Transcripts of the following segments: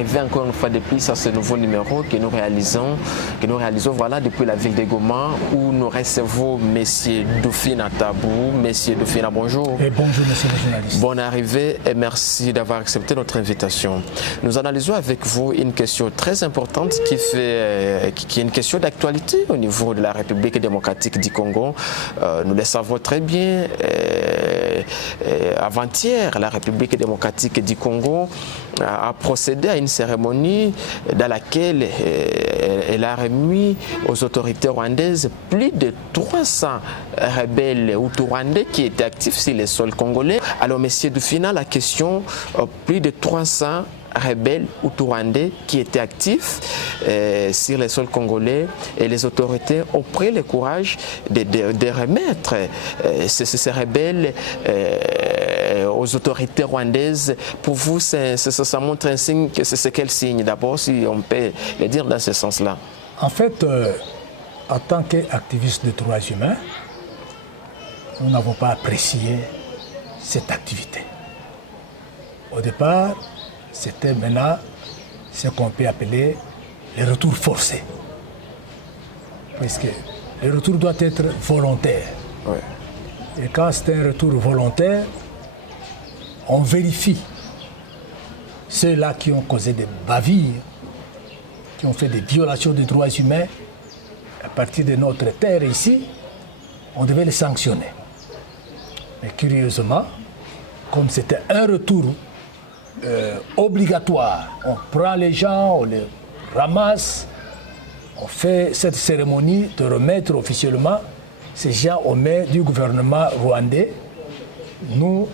d'arriver encore une fois depuis à ce nouveau numéro que nous réalisons voilà, depuis la ville de Goma où nous recevons Messieurs Dufina Tabou. Messieurs Dufina, bonjour. Et bonjour, monsieur le journaliste. Bonne arrivée et merci d'avoir accepté notre invitation. Nous analysons avec vous une question très importante qui est une question d'actualité au niveau de la République démocratique du Congo. Nous le savons très bien. Avant-hier, la République démocratique du Congo a procédé à une cérémonie dans laquelle elle a remis aux autorités rwandaises plus de 300 rebelles hutu-rwandais qui étaient actifs sur les sols congolais. Alors, monsieur Dufina, la question, plus de 300 rebelles hutu-rwandais qui étaient actifs sur les sols congolais et les autorités ont pris le courage de remettre ces rebelles aux autorités rwandaises. Pour vous, ça montre un signe, c'est quel signe d'abord, si on peut le dire dans ce sens-là? En fait, en tant qu'activiste de droits humains, nous n'avons pas apprécié cette activité. Au départ, c'était maintenant ce qu'on peut appeler le retour forcé. Parce que le retour doit être volontaire. Ouais. Et quand c'est un retour volontaire, on vérifie ceux-là qui ont causé des bavures, qui ont fait des violations des droits humains à partir de notre terre ici, on devait les sanctionner. Mais curieusement, comme c'était un retour obligatoire, on prend les gens, on les ramasse, on fait cette cérémonie de remettre officiellement ces gens aux mains du gouvernement rwandais. Nous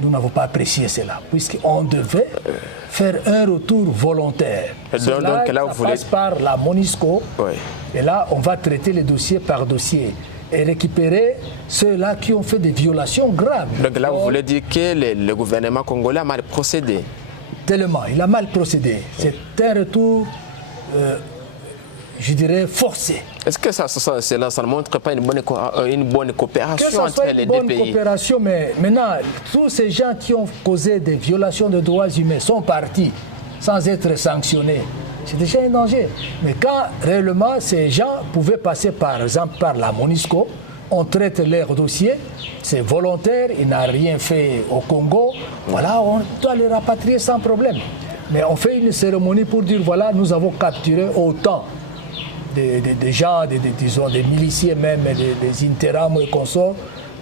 n'avons pas apprécié cela, puisqu'on devait faire un retour volontaire. Donc là, ça passe par la MONUSCO, oui. Et là, on va traiter les dossiers par dossier et récupérer ceux-là qui ont fait des violations graves. Donc là, vous voulez dire que le gouvernement congolais a mal procédé? Tellement, il a mal procédé. C'est un retour, je dirais, forcé. Est-ce que ça ne montre pas une bonne coopération entre les deux pays? Une bonne coopération, mais maintenant, tous ces gens qui ont causé des violations de droits humains sont partis sans être sanctionnés. C'est déjà un danger. Mais quand réellement ces gens pouvaient passer par exemple par la MONUSCO, on traite leur dossier, c'est volontaire, il n'a rien fait au Congo, voilà, on doit les rapatrier sans problème. Mais on fait une cérémonie pour dire voilà, nous avons capturé autant des gens, disons des miliciens même, des interams et consorts.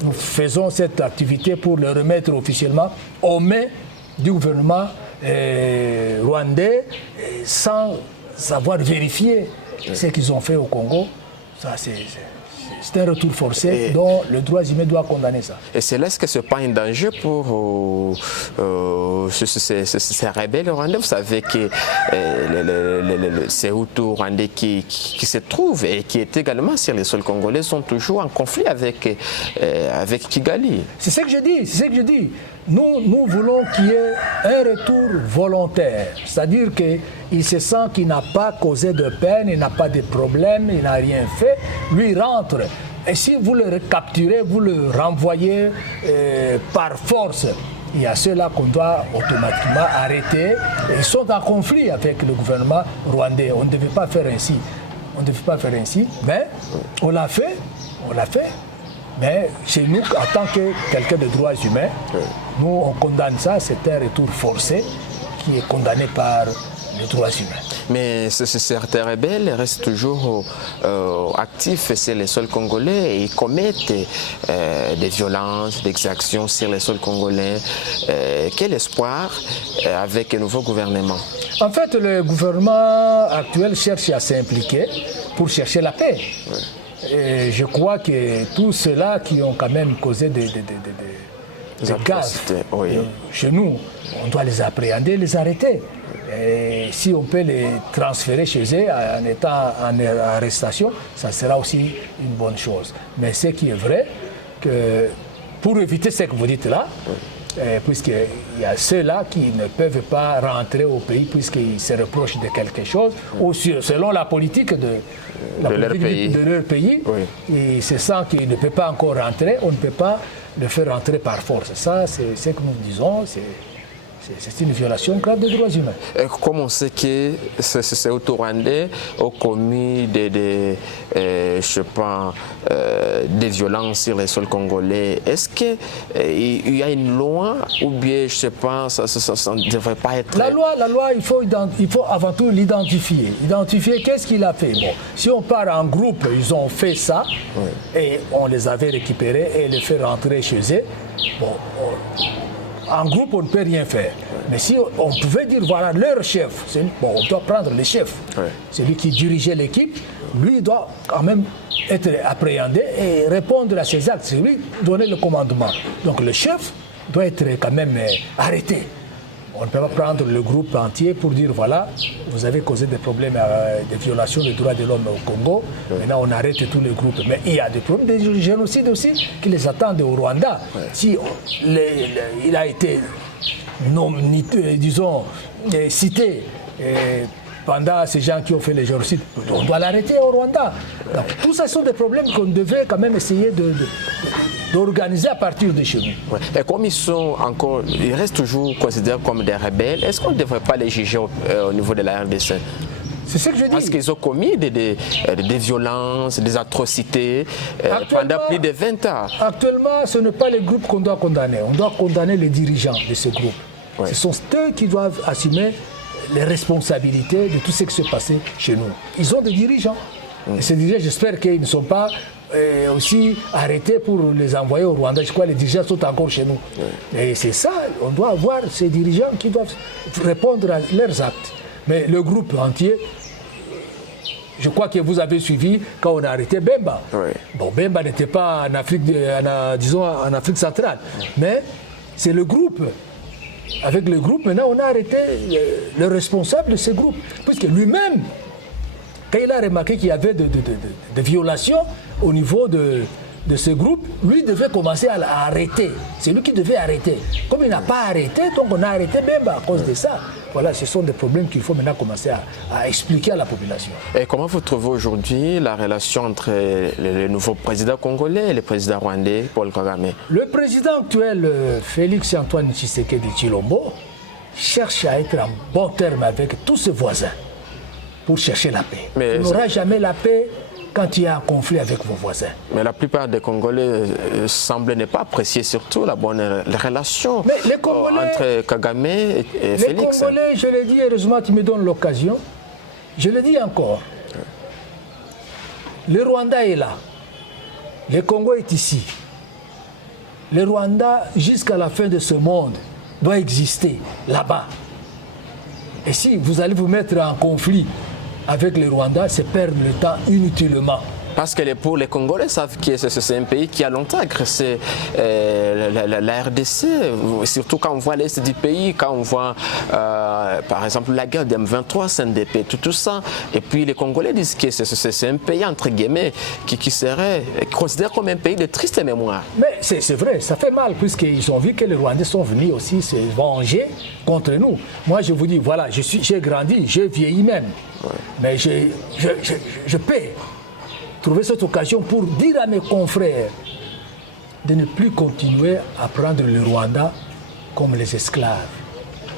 Nous faisons cette activité pour le remettre officiellement aux mains du gouvernement rwandais sans avoir vérifié ce qu'ils ont fait au Congo. Ça, c'est un retour forcé dont le droit humain doit condamner ça. Et c'est là, est-ce que ce n'est pas un danger pour ces rebelles rwandais? Vous savez que ces Hutus rwandais qui se trouvent et qui est également sur les sols congolais sont toujours en conflit avec Kigali. C'est ce que je dis, Nous voulons qu'il y ait un retour volontaire, c'est-à-dire qu'il se sent qu'il n'a pas causé de peine, il n'a pas de problème, il n'a rien fait, lui rentre. Et si vous le capturez, vous le renvoyez par force, il y a ceux-là qu'on doit automatiquement arrêter. Ils sont en conflit avec le gouvernement rwandais. On ne devait pas faire ainsi. Mais on l'a fait. Mais chez nous, en tant que quelqu'un de droits humains, nous on condamne ça, c'est un retour forcé qui est condamné par les droits humains. Mais certains rebelles restent toujours actifs sur les sols congolais et ils commettent des violences, des exactions sur les sols congolais. Quel espoir avec un nouveau gouvernement? En fait, le gouvernement actuel cherche à s'impliquer pour chercher la paix. Oui. Et je crois que tous ceux-là qui ont quand même causé des gaz chez nous, on doit les appréhender, les arrêter. Et si on peut les transférer chez eux en étant en arrestation, ça sera aussi une bonne chose. Mais ce qui est vrai, que pour éviter ce que vous dites là, puisqu'il y a ceux-là qui ne peuvent pas rentrer au pays puisqu'ils se reprochent de quelque chose, ou selon la politique de leur pays, ils se sentent qu'ils ne peuvent pas encore rentrer, on ne peut pas le faire rentrer par force. Ça, c'est ce que nous disons, C'est une violation grave des droits humains. Et comme on sait que ces Auto-Rwandais ont commis des violences sur les sols congolais, est-ce qu'il y a une loi ou bien, je ne sais pas, ça ne devrait pas être... La loi, il faut avant tout l'identifier. Identifier qu'est-ce qu'il a fait. Bon, si on part en groupe, ils ont fait ça, et on les avait récupérés et les fait rentrer chez eux. Bon, en groupe, on ne peut rien faire. Mais si on pouvait dire, voilà, leur chef, on doit prendre le chef. Celui qui dirigeait l'équipe, lui doit quand même être appréhendé et répondre à ses actes. C'est lui qui donnait le commandement. Donc le chef doit être quand même arrêté. On ne peut pas prendre le groupe entier pour dire, voilà, vous avez causé des problèmes, des violations des droits de l'homme au Congo. Maintenant, on arrête tous les groupes. Mais il y a des problèmes de génocide aussi qui les attendent au Rwanda. Si il a été, cité pendant ces gens qui ont fait les génocides, on doit l'arrêter au Rwanda. Donc, tout ça sont des problèmes qu'on devait quand même essayer d'organiser à partir de chez nous. Et comme ils restent toujours considérés comme des rebelles, est-ce qu'on ne devrait pas les juger au niveau de la RDC? C'est ce que je dis. Parce qu'ils ont commis des violences, des atrocités pendant plus de 20 ans. Actuellement, ce n'est pas les groupes qu'on doit condamner. On doit condamner les dirigeants de ces groupes. Ce sont eux qui doivent assumer les responsabilités de tout ce qui s'est passé chez nous. Ils ont des dirigeants. Et ces dirigeants, j'espère qu'ils ne sont pas aussi arrêtés pour les envoyer au Rwanda. Je crois que les dirigeants sont encore chez nous. Et c'est ça, on doit avoir ces dirigeants qui doivent répondre à leurs actes. Mais le groupe entier, je crois que vous avez suivi quand on a arrêté Bemba. Bon, Bemba n'était pas en Afrique, en Afrique centrale, mais c'est le groupe. Avec le groupe, maintenant, on a arrêté le responsable de ce groupe. Puisque lui-même, quand il a remarqué qu'il y avait des violations au niveau de ce groupe, lui devait commencer à arrêter. C'est lui qui devait arrêter. Comme il n'a pas arrêté, donc on a arrêté même à cause de ça. Voilà, ce sont des problèmes qu'il faut maintenant commencer à expliquer à la population. Et comment vous trouvez aujourd'hui la relation entre le nouveau président congolais et le président rwandais, Paul Kagame? Le président actuel, Félix-Antoine Tshisekedi Tshilombo, cherche à être en bon terme avec tous ses voisins pour chercher la paix. Mais il n'aura jamais la paix quand il y a un conflit avec vos voisins. Mais la plupart des Congolais semblent ne pas apprécier surtout la bonne relation entre Kagame et Félix. Les Congolais, je l'ai dit, heureusement tu me donnes l'occasion, je le dis encore, le Rwanda est là, le Congo est ici. Le Rwanda, jusqu'à la fin de ce monde, doit exister là-bas. Et si vous allez vous mettre en conflit avec le Rwanda, c'est perdre le temps inutilement. Parce que pour les Congolais savent que c'est un pays qui a longtemps agressé la RDC, surtout quand on voit l'Est du pays, quand on voit par exemple la guerre de M23, CNDP, tout ça. Et puis les Congolais disent que c'est un pays entre guillemets qui serait considéré comme un pays de triste mémoire. Mais c'est vrai, ça fait mal puisqu'ils ont vu que les Rwandais sont venus aussi se venger contre nous. Moi je vous dis, voilà, j'ai grandi, j'ai vieilli même, mais je peux trouver cette occasion pour dire à mes confrères de ne plus continuer à prendre le Rwanda comme les esclaves,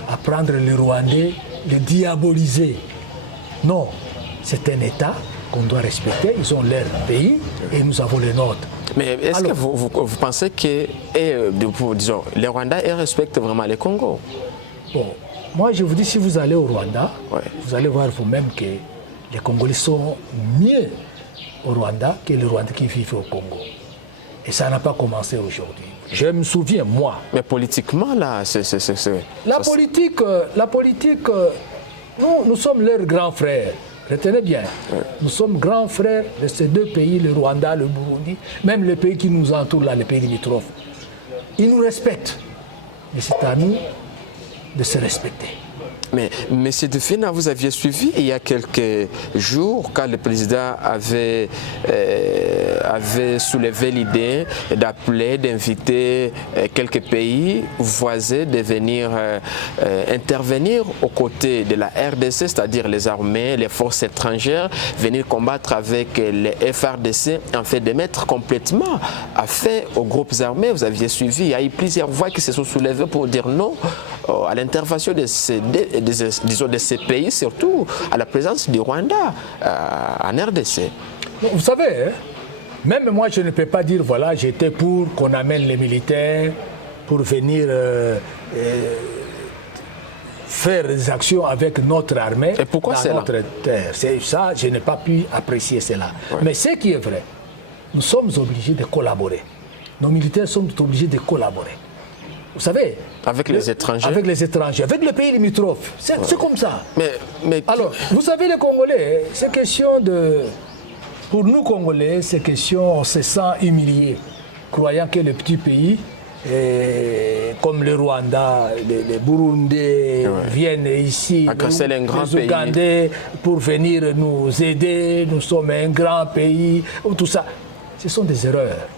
à prendre le Rwandais, le diaboliser. Non, c'est un État qu'on doit respecter, ils ont leur pays et nous avons le nôtre. Mais est-ce que vous pensez que disons, les Rwandais respectent vraiment les Congo? Bon, moi je vous dis, si vous allez au Rwanda, vous allez voir vous-même que les Congolais sont mieux au Rwanda que les Rwandais qui vivent au Congo. Et ça n'a pas commencé aujourd'hui. Je me souviens, moi. Mais politiquement, là, La politique, nous sommes leurs grands frères. Retenez bien. Nous sommes grands frères de ces deux pays, le Rwanda, le Burundi, même les pays qui nous entourent, là, les pays limitrophes. Ils nous respectent. Mais c'est à nous de se respecter. Mais M. Dufina, vous aviez suivi il y a quelques jours quand le président avait soulevé l'idée d'appeler, d'inviter quelques pays voisins de venir intervenir aux côtés de la RDC, c'est-à-dire les armées, les forces étrangères, venir combattre avec les FRDC, en fait de mettre complètement à fait aux groupes armés. Vous aviez suivi, il y a eu plusieurs voix qui se sont soulevées pour dire non à l'intervention de ces pays, surtout à la présence du Rwanda en RDC. Vous savez, hein, même moi je ne peux pas dire voilà, j'étais pour qu'on amène les militaires pour venir faire des actions avec notre armée. Et pourquoi dans c'est notre terre. C'est ça, je n'ai pas pu apprécier cela. Ouais. Mais ce qui est vrai, nous sommes obligés de collaborer. Nos militaires sont obligés de collaborer. Vous savez, avec les étrangers. Avec les étrangers, avec le pays limitrophe. C'est comme ça. Mais alors, vous savez, les Congolais, c'est question de... Pour nous, Congolais, c'est question, on se sent humilié, croyant que le petit pays, comme le Rwanda, les Burundais, viennent ici, les Ougandais, pour venir nous aider, nous sommes un grand pays, tout ça. Ce sont des erreurs.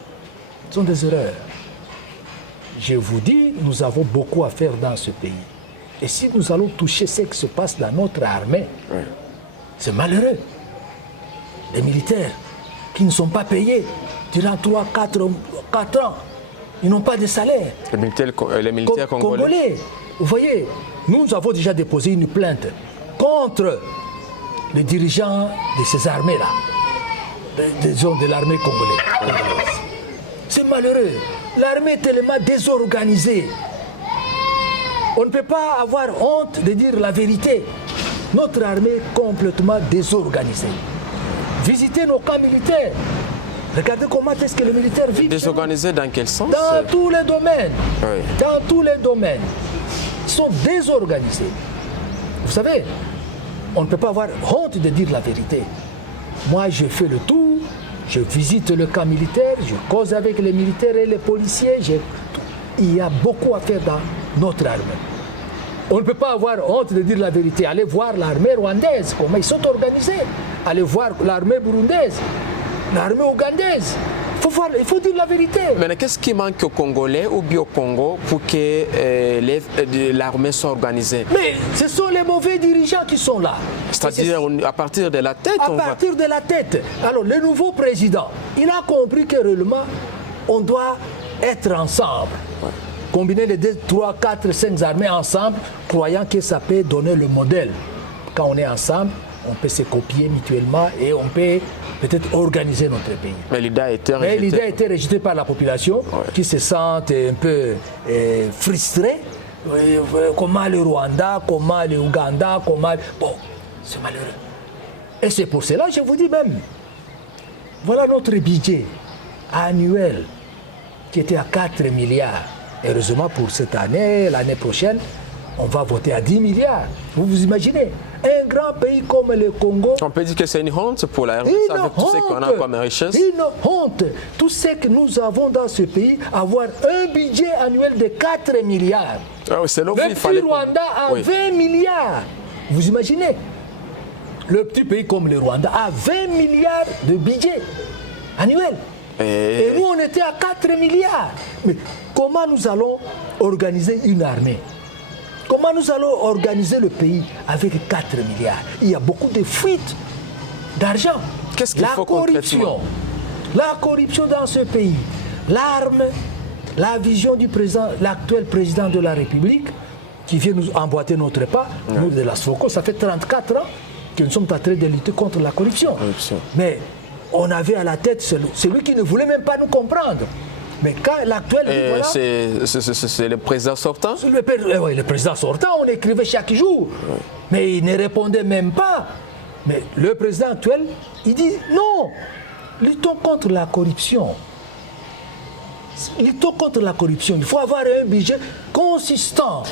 Ce sont des erreurs. Je vous dis, nous avons beaucoup à faire dans ce pays. Et si nous allons toucher ce qui se passe dans notre armée, c'est malheureux. Les militaires qui ne sont pas payés durant 3-4 ans, ils n'ont pas de salaire. Les militaires congolais. Vous voyez, nous avons déjà déposé une plainte contre les dirigeants de ces armées-là, de l'armée congolaise. C'est malheureux. L'armée est tellement désorganisée. On ne peut pas avoir honte de dire la vérité. Notre armée est complètement désorganisée. Visitez nos camps militaires. Regardez comment est-ce que les militaires vivent. Désorganisés dans quel sens? Dans tous les domaines. Oui. Dans tous les domaines. Ils sont désorganisés. Vous savez, on ne peut pas avoir honte de dire la vérité. Moi, je fais le tour. Je visite le camp militaire, je cause avec les militaires et les policiers. Il y a beaucoup à faire dans notre armée. On ne peut pas avoir honte de dire la vérité. Allez voir l'armée rwandaise, comment ils sont organisés. Allez voir l'armée burundaise, l'armée ougandaise. Il faut dire la vérité. Mais qu'est-ce qui manque aux Congolais ou bien au Congo pour que l'armée soit organisée? Mais ce sont les mauvais dirigeants qui sont là. C'est-à-dire à partir de la tête? À partir de la tête. Alors le nouveau président, il a compris que réellement, on doit être ensemble. Ouais. Combiner les 2, 3, 4, 5 armées ensemble, croyant que ça peut donner le modèle. Quand on est ensemble, on peut se copier mutuellement et on peut peut-être organiser notre pays. Mais l'idée a été rejetée. Mais l'idée a été rejetée par la population qui se sent un peu frustrée. Comment le Rwanda, comment le Ouganda, comment... Bon, c'est malheureux. Et c'est pour cela, je vous dis même, voilà notre budget annuel qui était à 4 milliards. Heureusement pour cette année, l'année prochaine, on va voter à 10 milliards. Vous vous imaginez? Un grand pays comme le Congo... On peut dire que c'est une honte pour la RDC avec tout ce qu'on a comme richesse. Une honte. Tout ce que nous avons dans ce pays, avoir un budget annuel de 4 milliards. Le petit Rwanda a 20 milliards. Vous imaginez? Le petit pays comme le Rwanda a 20 milliards de budget annuel. Et nous, on était à 4 milliards. Mais comment nous allons organiser une armée? Comment nous allons organiser le pays avec 4 milliards? Il y a beaucoup de fuites d'argent. Qu'est-ce qu'il faut concrètement? La corruption dans ce pays, l'arme, la vision du président, l'actuel président de la République, qui vient nous emboîter notre pas, nous de la SFOCO, ça fait 34 ans que nous sommes en train de lutter contre la corruption. Mais on avait à la tête celui qui ne voulait même pas nous comprendre. Mais quand l'actuel... Voilà, c'est le président sortant? Le président sortant, on écrivait chaque jour. Mais il ne répondait même pas. Mais le président actuel, il dit non, luttons contre la corruption. Luttons contre la corruption. Il faut avoir un budget. consistant.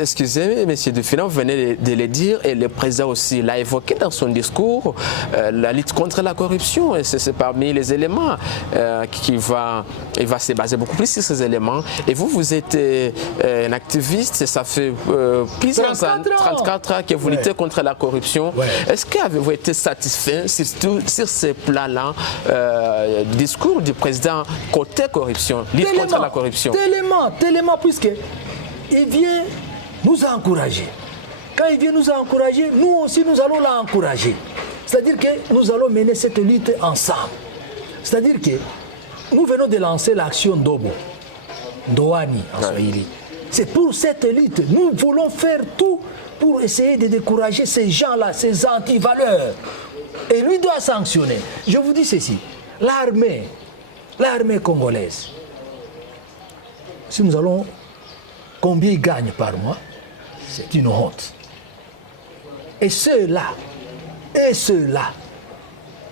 Excusez, M. Dufina, vous venez de le dire, et le président aussi l'a évoqué dans son discours, la lutte contre la corruption, et c'est parmi les éléments il va se baser beaucoup plus sur ces éléments. Et vous êtes un activiste, et ça fait plusieurs années, 34 ans que vous luttez contre la corruption. Ouais. Est-ce qu'avez-vous été satisfait surtout sur ces plans-là du discours du président côté corruption, lutte contre la corruption? Tellement, puisqu'il vient nous encourager. Quand il vient nous encourager, nous aussi nous allons l'encourager. C'est-à-dire que nous allons mener cette lutte ensemble. C'est-à-dire que nous venons de lancer l'action Ndobo, Ndoani en Swahili. C'est pour cette lutte, nous voulons faire tout pour essayer de décourager ces gens-là, ces anti-valeurs. Et lui doit sanctionner. Je vous dis ceci, l'armée congolaise, si nous allons, combien ils gagnent par mois, c'est une honte. Et ceux-là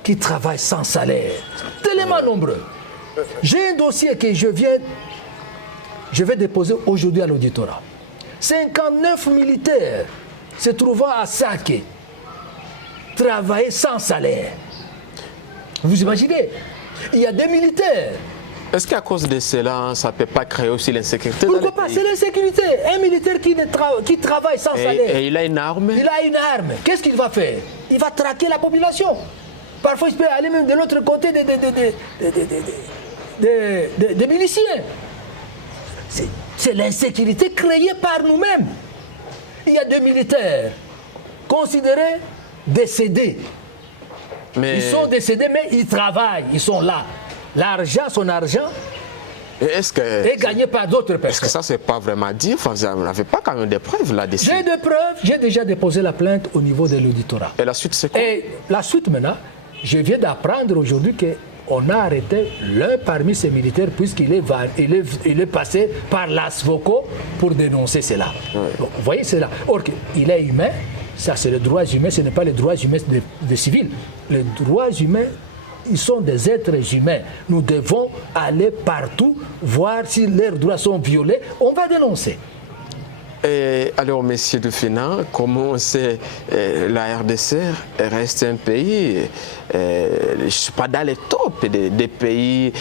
qui travaillent sans salaire, tellement nombreux. J'ai un dossier que je vais déposer aujourd'hui à l'auditorat. 59 militaires se trouvant à Saké, travailler sans salaire. Vous imaginez? Il y a des militaires. Est-ce qu'à cause de cela, ça ne peut pas créer aussi l'insécurité? Pourquoi pas? C'est l'insécurité. Un militaire qui travaille sans salaire. Et il a une arme? Il a une arme. Qu'est-ce qu'il va faire? Il va traquer la population. Parfois, il peut aller même de l'autre côté des miliciens. C'est l'insécurité créée par nous-mêmes. Il y a des militaires considérés décédés. Ils sont décédés, mais ils travaillent, ils sont là. Son argent est gagné par d'autres personnes. Est-ce que ça, c'est pas vraiment dit? Vous n'avez pas quand même des preuves là-dessus? J'ai des preuves, j'ai déjà déposé la plainte au niveau de l'auditorat. Et la suite, c'est quoi? Et la suite maintenant, je viens d'apprendre aujourd'hui qu'on a arrêté l'un parmi ces militaires puisqu'il est passé par l'ASVOCO pour dénoncer cela. Oui. Donc, vous voyez cela. Or, il est humain, ça c'est les droits humains, ce n'est pas les droits humains des civils. Les droits humains, ils sont des êtres humains. Nous devons aller partout, voir si leurs droits sont violés. On va dénoncer. Et alors, Monsieur Dufina, comment on sait la RDC reste un pays, je ne suis pas dans les tops des pays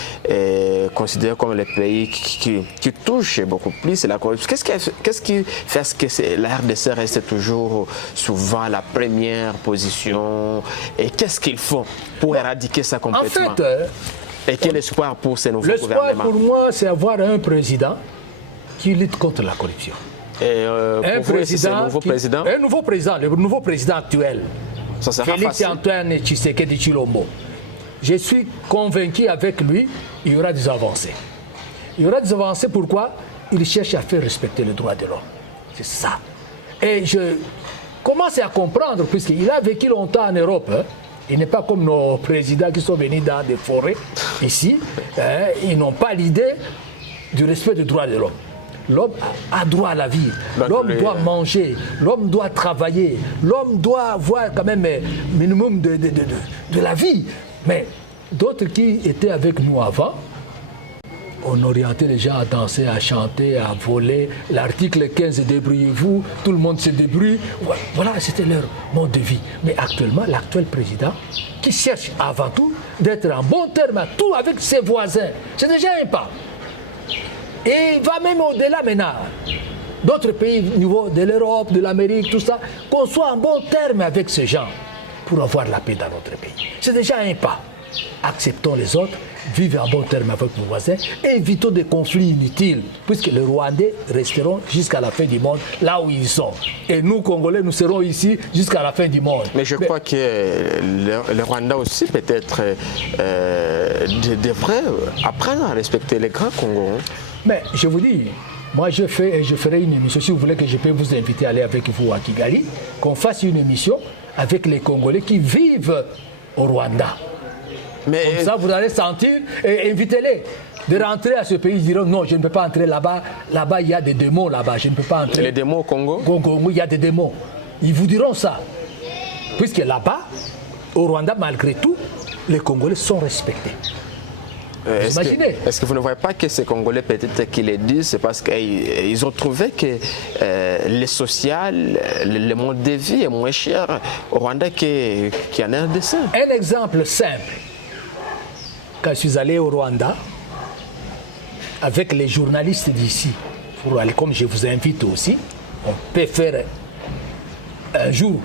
considérés comme les pays qui touchent beaucoup plus la corruption. Qu'est-ce qui fait que la RDC reste toujours souvent la première position? Et qu'est-ce qu'il faut pour éradiquer ça complètement? En fait, et quel espoir pour ces nouveaux gouvernements? L'espoir pour moi, c'est avoir un président qui lutte contre la corruption. Et un nouveau président, le nouveau président actuel, ça sera Félix facile. Antoine Tshisekedi Tshilombo. Je suis convaincu avec lui, il y aura des avancées. Il y aura des avancées, pourquoi? Il cherche à faire respecter les droits de l'homme. C'est ça. Et je commence à comprendre, puisqu'il a vécu longtemps en Europe. Il n'est pas comme nos présidents qui sont venus dans des forêts ici. Ils n'ont pas l'idée du respect des droits de l'homme. L'homme a droit à la vie, l'homme doit manger, l'homme doit travailler, l'homme doit avoir quand même un minimum de la vie. Mais d'autres qui étaient avec nous avant, on orientait les gens à danser, à chanter, à voler. L'article 15, débrouillez-vous, tout le monde se débrouille. Voilà, c'était leur mode de vie. Mais actuellement, l'actuel président, qui cherche avant tout d'être en bon terme à tout avec ses voisins, c'est déjà un pas. Et il va même au-delà maintenant. D'autres pays au niveau de l'Europe, de l'Amérique, tout ça, qu'on soit en bon terme avec ces gens pour avoir la paix dans notre pays. C'est déjà un pas. Acceptons les autres, vivons en bon terme avec nos voisins, évitons des conflits inutiles, puisque les Rwandais resteront jusqu'à la fin du monde là où ils sont. Et nous, Congolais, nous serons ici jusqu'à la fin du monde. Mais je crois que le Rwanda aussi, peut-être, devrait apprendre à respecter les grands Congos. Mais je vous dis, moi je ferai une émission, si vous voulez que je peux vous inviter à aller avec vous à Kigali, qu'on fasse une émission avec les Congolais qui vivent au Rwanda. Mais comme ça, vous allez sentir, et invitez-les de rentrer à ce pays. Ils diront non, je ne peux pas entrer là-bas. Là-bas, il y a des démons là-bas. Je ne peux pas entrer. Les démons au Congo? Congo, il y a des démons. Ils vous diront ça. Puisque là-bas, au Rwanda, malgré tout, les Congolais sont respectés. Imaginez. Est-ce que vous ne voyez pas que ces Congolais, peut-être qu'ils le disent, c'est parce qu'ils ont trouvé que le social, le mode de vie est moins cher au Rwanda qu'en RDC? Un exemple simple. Quand je suis allé au Rwanda, avec les journalistes d'ici, pour aller, comme je vous invite aussi, on peut faire un jour,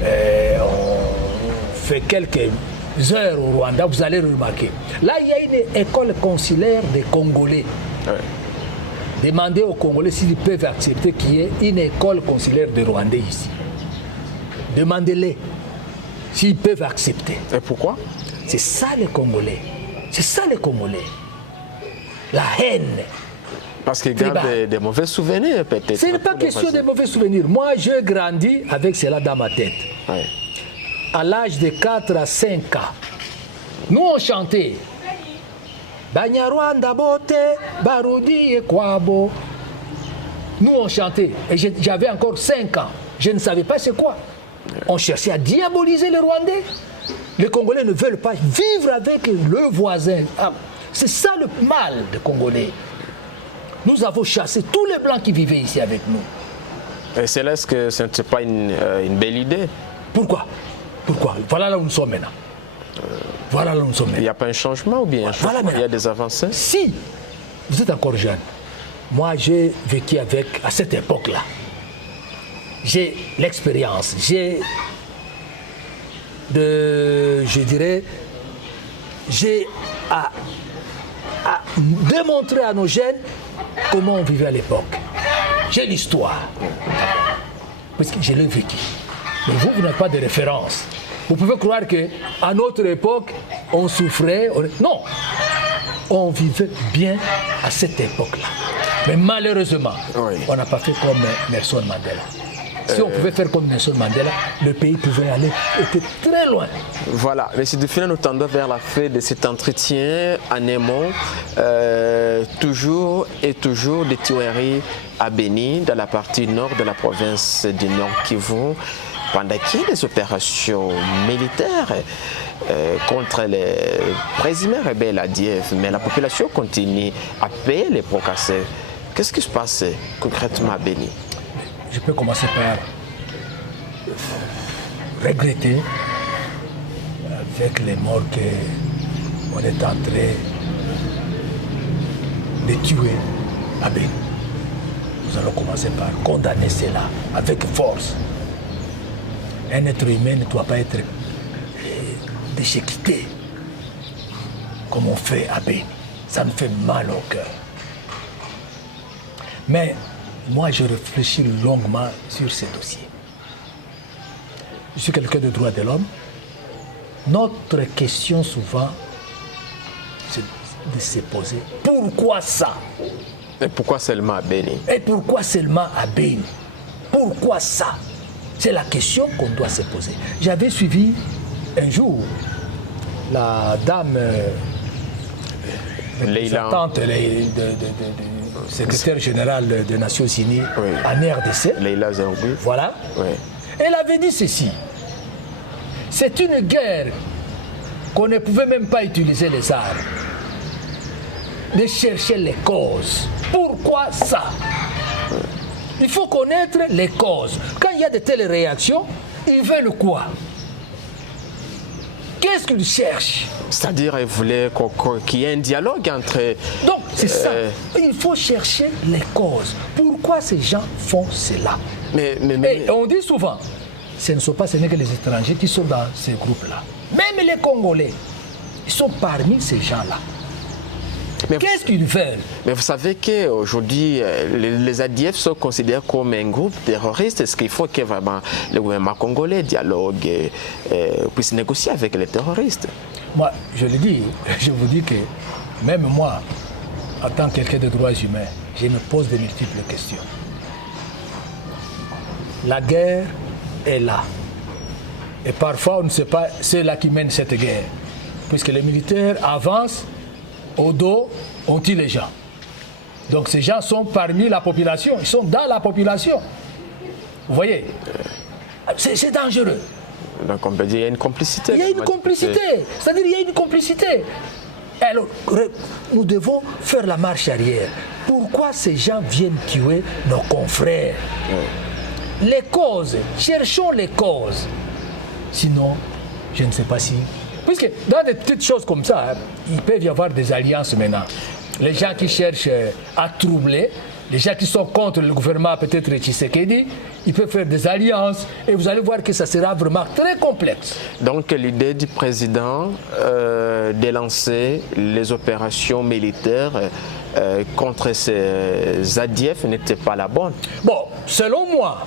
on fait quelques heures au Rwanda, vous allez remarquer. Là, il y a une école consulaire des Congolais. Ouais. Demandez aux Congolais s'ils peuvent accepter qu'il y ait une école consulaire de Rwandais ici. Demandez-les s'ils peuvent accepter. Et pourquoi? C'est ça les Congolais. C'est ça les Congolais. La haine. Parce qu'ils gardent des mauvais souvenirs, peut-être. Ce n'est pas question de mauvais souvenirs. Moi, j'ai grandi avec cela dans ma tête. Ouais. À l'âge de 4 à 5 ans, nous on chantait Banyarwanda bote, Barudi et Kwabo. Nous on chantait. Et j'avais encore 5 ans. Je ne savais pas c'est quoi. On cherchait à diaboliser les Rwandais. Les Congolais ne veulent pas vivre avec le voisin. C'est ça le mal des Congolais. Nous avons chassé tous les Blancs qui vivaient ici avec nous. Et c'est là que ce n'est pas une belle idée. Pourquoi? Voilà là où nous sommes maintenant. Voilà là où nous sommes maintenant. Il n'y a pas un changement ou bien un changement? Voilà, Il y a des avancées? Si vous êtes encore jeune, moi j'ai vécu avec, à cette époque-là, j'ai l'expérience, j'ai à démontrer à nos jeunes comment on vivait à l'époque. J'ai l'histoire, parce que je l'ai vécu. Mais vous n'avez pas de référence. Vous pouvez croire qu'à notre époque, on souffrait. Non, on vivait bien à cette époque-là. Mais malheureusement, oui, on n'a pas fait comme Nelson Mandela. Si on pouvait faire comme Nelson Mandela, le pays pouvait aller très loin. Voilà, Monsieur Dufina, nous tendons vers la fin de cet entretien en aimant toujours des tueries à Béni, dans la partie nord de la province du Nord Kivu, pendant qu'il y a des opérations militaires contre les présumés rebelles ADF, mais la population continue à payer les pots cassés. Qu'est-ce qui se passe concrètement à Béni? Je peux commencer par regretter avec les morts qu'on est en train de tuer à Béni. Nous allons commencer par condamner cela avec force. Un être humain ne doit pas être déchiqueté comme on fait à Béni. Ça nous fait mal au cœur. Mais moi, je réfléchis longuement sur ces dossiers. Je suis quelqu'un de droits de l'homme. Notre question souvent, c'est de se poser pourquoi ça? Et pourquoi seulement à Béni? Et pourquoi seulement à Béni? Pourquoi ça? C'est la question qu'on doit se poser. J'avais suivi un jour la dame représentante secrétaire générale des Nations Unies, oui, en RDC. Leila Zeroubi. Voilà. Oui. Elle avait dit ceci. C'est une guerre qu'on ne pouvait même pas utiliser les armes. De chercher les causes. Pourquoi ça? Il faut connaître les causes. Quand il y a de telles réactions, ils veulent quoi? Qu'est-ce qu'ils cherchent? C'est-à-dire qu'ils voulaient qu'il y ait un dialogue entre... Donc, c'est ça. Il faut chercher les causes. Pourquoi ces gens font cela? Et on dit souvent, ce ne sont pas ce n'est que les étrangers qui sont dans ces groupes-là. Même les Congolais, ils sont parmi ces gens-là. Qu'est-ce qu'ils veulent? Mais vous savez qu'aujourd'hui, les ADF sont considérés comme un groupe terroriste. Est-ce qu'il faut que vraiment le gouvernement congolais dialogue et puisse négocier avec les terroristes? Moi, je le dis, je vous dis que même moi, en tant que quelqu'un de droits humains, je me pose de multiples questions. La guerre est là. Et parfois, on ne sait pas ceux-là qui mènent cette guerre. Puisque les militaires avancent, au dos, on tue les gens. Donc ces gens sont parmi la population, ils sont dans la population. Vous voyez? C'est dangereux. Donc on peut dire qu'il y a une complicité. Il y a une complicité. C'est-à-dire qu'il y a une complicité. Alors, nous devons faire la marche arrière. Pourquoi ces gens viennent tuer nos confrères? Les causes, cherchons les causes. Sinon, je ne sais pas si... Puisque dans des petites choses comme ça, il peut y avoir des alliances maintenant. Les gens qui cherchent à troubler, les gens qui sont contre le gouvernement, peut-être Tshisekedi, ils peuvent faire des alliances et vous allez voir que ça sera vraiment très complexe. Donc l'idée du président de lancer les opérations militaires contre ces ADF n'était pas la bonne. Bon, selon moi,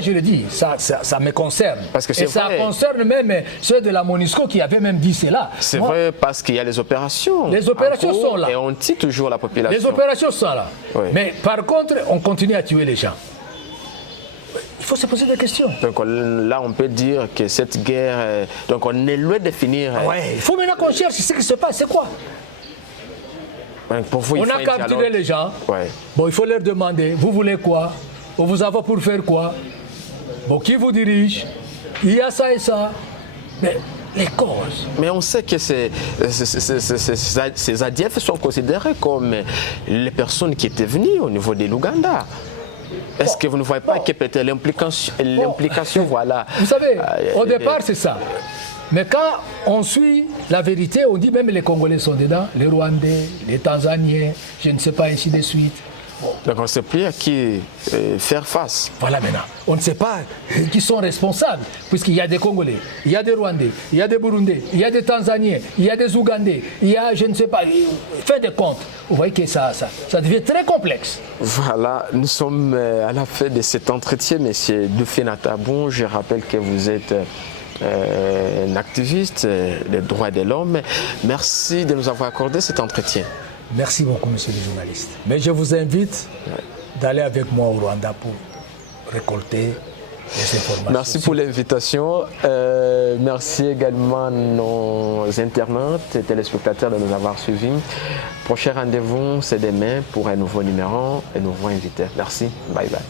je le dis, ça me concerne. Parce que et ça concerne même ceux de la MONUSCO qui avaient même dit cela. C'est vrai parce qu'il y a les opérations. Les opérations sont là. Et on tue toujours la population. Les opérations sont là. Oui. Mais par contre, on continue à tuer les gens. Il faut se poser des questions. Donc là, on peut dire que cette guerre, donc on est loin de finir. Ouais, il faut maintenant qu'on cherche ce qui se passe, c'est quoi? Pour vous, on a capturé les gens. Ouais. Bon, il faut leur demander, vous voulez quoi? On vous envoie pour faire quoi? Bon, qui vous dirige? Il y a ça et ça. Mais les causes. Mais on sait que ces ADF sont considérés comme les personnes qui étaient venues au niveau de l'Ouganda. Est-ce que vous ne voyez pas que peut-être l'implication, voilà. Vous savez, au départ, c'est ça. Mais quand on suit la vérité, on dit même les Congolais sont dedans, les Rwandais, les Tanzaniens, je ne sais pas, ainsi de suite. Donc on ne sait plus à qui faire face. Voilà maintenant. On ne sait pas qui sont responsables, puisqu'il y a des Congolais, il y a des Rwandais, il y a des Burundais, il y a des Tanzaniens, il y a des Ougandais, il y a, je ne sais pas, fait des comptes. Vous voyez que ça devient très complexe. Voilà, nous sommes à la fin de cet entretien, Monsieur Dufé Natabou. Je rappelle que vous êtes un activiste des droits de l'homme. Merci de nous avoir accordé cet entretien. Merci beaucoup, monsieur le journaliste. Mais je vous invite d'aller avec moi au Rwanda pour récolter les informations. Merci pour l'invitation. Merci également à nos internautes et téléspectateurs de nous avoir suivis. Prochain rendez-vous, c'est demain pour un nouveau numéro, un nouveau invité. Merci. Bye bye.